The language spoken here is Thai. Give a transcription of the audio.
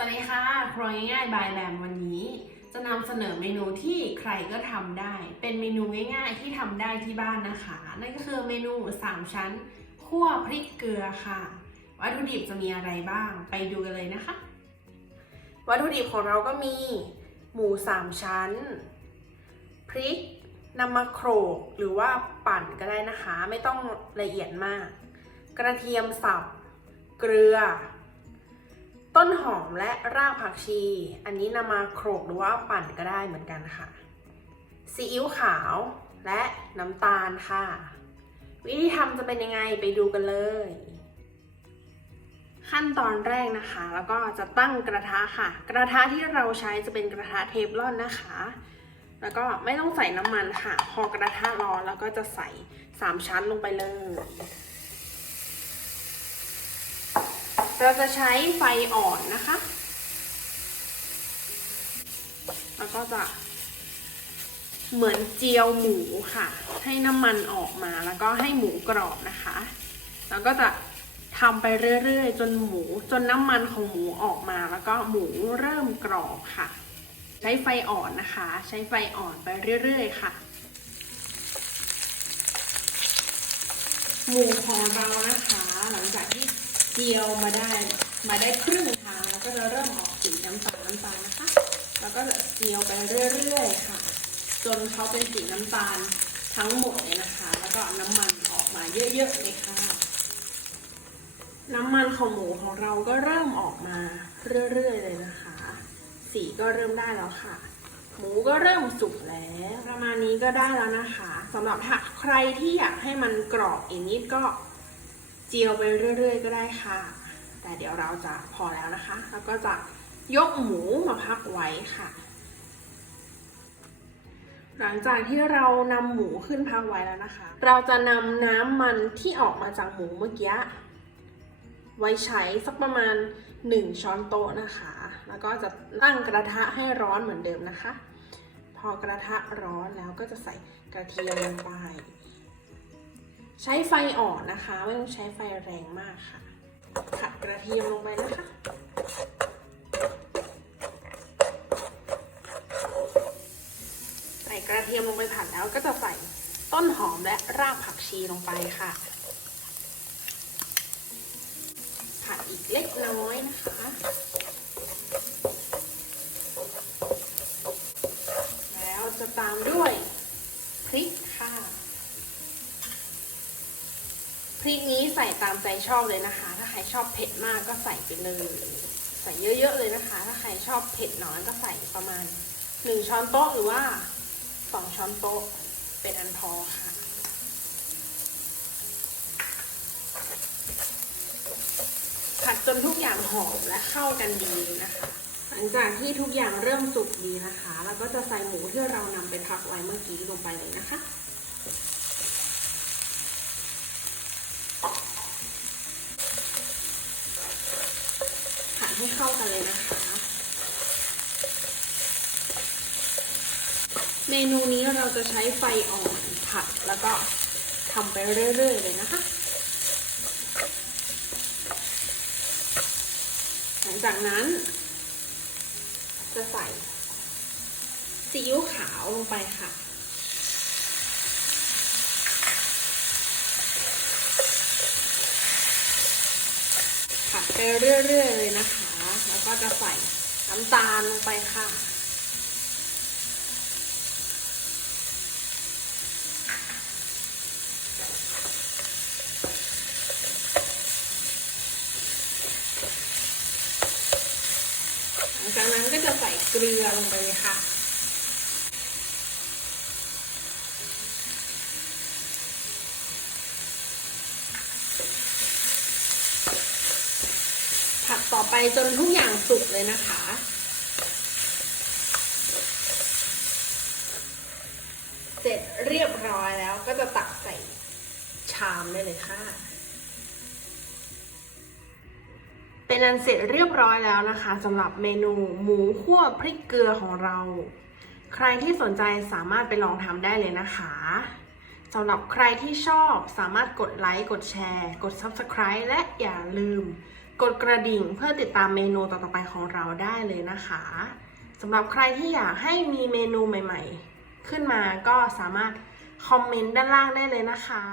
สวัสดีค่ะ ครัวง่ายๆบายแบมวันนี้ จะนำเสนอเมนูที่ใครก็ทำได้ เป็นเมนูง่ายๆที่ทำได้ที่บ้านนะคะ นั่นก็คือเมนู 3 ชั้นคั่วพริกเกลือค่ะ วัตถุดิบจะมีอะไรบ้าง ไปดูกันเลยนะคะ วัตถุดิบของเราก็มี หมู 3 ชั้น พริกนำมาโขลกหรือว่าปั่นก็ได้นะคะ ไม่ต้องละเอียดมาก กระเทียมสับ เกลือ ต้นหอมและรากผักชี อันนี้นำมาโขลกหรือว่าปั่นก็ได้เหมือนกันค่ะซีอิ๊วขาวและน้ำตาลค่ะ วิธีทำจะเป็นยังไงไปดูกันเลย ขั้นตอนแรกนะคะ แล้วก็จะตั้งกระทะค่ะ กระทะที่เราใช้จะเป็นกระทะเทฟลอนนะคะ แล้วก็ไม่ต้องใส่น้ำมันค่ะ พอกระทะร้อนแล้วก็จะใส่ 3 ชั้นลงไปเลย เราจะใช้ไฟอ่อนนะคะ แล้วก็จะเหมือนเจียวหมูค่ะ ให้น้ำมันออกมาแล้วก็ให้หมูกรอบนะคะ แล้วก็จะทำไปเรื่อยๆ จนหมูจนน้ำมันของหมูออกมา แล้วก็หมูเริ่มกรอบค่ะ ใช้ไฟอ่อนนะคะ ใช้ไฟอ่อนไปเรื่อยๆค่ะ หมูของเรานะคะ เจียวมาได้ มาได้ครึ่งทางแล้วก็จะเริ่มออกสีน้ำตาลน้ำตาลนะคะ แล้วก็จะเจียวไปเรื่อยๆค่ะ จนเขาเป็นสีน้ำตาลทั้งหมดเลยนะคะ แล้วก็น้ำมันออกมาเยอะๆเลยค่ะ น้ำมันของหมูของเราก็เริ่มออกมาเรื่อยๆเลยนะคะ สีก็เริ่มได้แล้วค่ะหมูก็เริ่มสุกแล้วประมาณนี้ก็ได้แล้วนะคะสำหรับถ้าใครที่อยากให้มันกรอบอีกนิดก็ เจียวไปเรื่อย ๆ ก็ได้ค่ะ แต่เดี๋ยวเราจะพอแล้วนะคะ แล้วก็จะยกหมูมาพักไว้ค่ะ หลังจากที่เรานำหมูขึ้นพักไว้แล้วนะคะ เราจะนำน้ำมันที่ออกมาจากหมูเมื่อกี้ไว้ใช้สักประมาณ 1 ช้อนโต๊ะนะคะ แล้วก็จะตั้งกระทะให้ร้อนเหมือนเดิมนะคะ พอกระทะร้อนแล้วก็จะใส่กระเทียมลงไป ใช้ไฟอ่อนนะคะ ไม่ต้องใช้ไฟแรงมากค่ะผัดกระเทียมลงไปนะคะใส่กระเทียมลงไปผัดแล้วก็จะใส่ต้นหอมและรากผักชีลงไปค่ะ ผัดอีกเล็กน้อยนะคะ แล้วจะตามด้วยพริกค่ะ พริกนี้ใส่ตามใจชอบเลยนะคะ ถ้าใครชอบเผ็ดมากก็ใส่ไปเลย ใส่เยอะๆเลยนะคะ ถ้าใครชอบเผ็ดน้อยก็ใส่ประมาณหนึ่งช้อนโต๊ะหรือว่าสองช้อนโต๊ะเป็นอันพอค่ะผัดจนทุกอย่างหอมและเข้ากันดีนะคะ หลังจากที่ทุกอย่างเริ่มสุกดีนะคะแล้วก็จะใส่หมูที่เรานำไปพักไว้เมื่อกี้ลงไปเลยนะคะ ให้เข้ากันเลยนะคะ เมนูนี้เราจะใช้ไฟอ่อนผัดแล้วก็ทำไปเรื่อยๆเลยนะคะ หลังจากนั้น จะใส่ซีอิ๊วขาวลงไปค่ะผัดไปเรื่อยๆเลยนะคะ แล้วก็จะใส่น้ำตาลลงไปค่ะหลังจากนั้นก็จะใส่เกลือลงไปเลยค่ะ ผัด ต่อไปจนทุกอย่างสุกเลยนะคะ เสร็จเรียบร้อยแล้วก็จะตักใส่ชามได้เลยค่ะ เป็นอันเสร็จเรียบร้อยแล้วนะคะสำหรับเมนูหมูคั่วพริกเกลือของเรา ใครที่สนใจสามารถไปลองทำได้เลยนะคะสำหรับใครที่ชอบสามารถกดไลค์ กดแชร์ กด Subscribe และอย่าลืม กดกระดิ่งเพื่อติดตามเมนูต่อๆไปของเราได้เลยนะคะสำหรับใครที่อยากให้มีเมนูใหม่ๆ ขึ้นมาก็สามารถคอมเมนต์ด้านล่างได้เลยนะคะ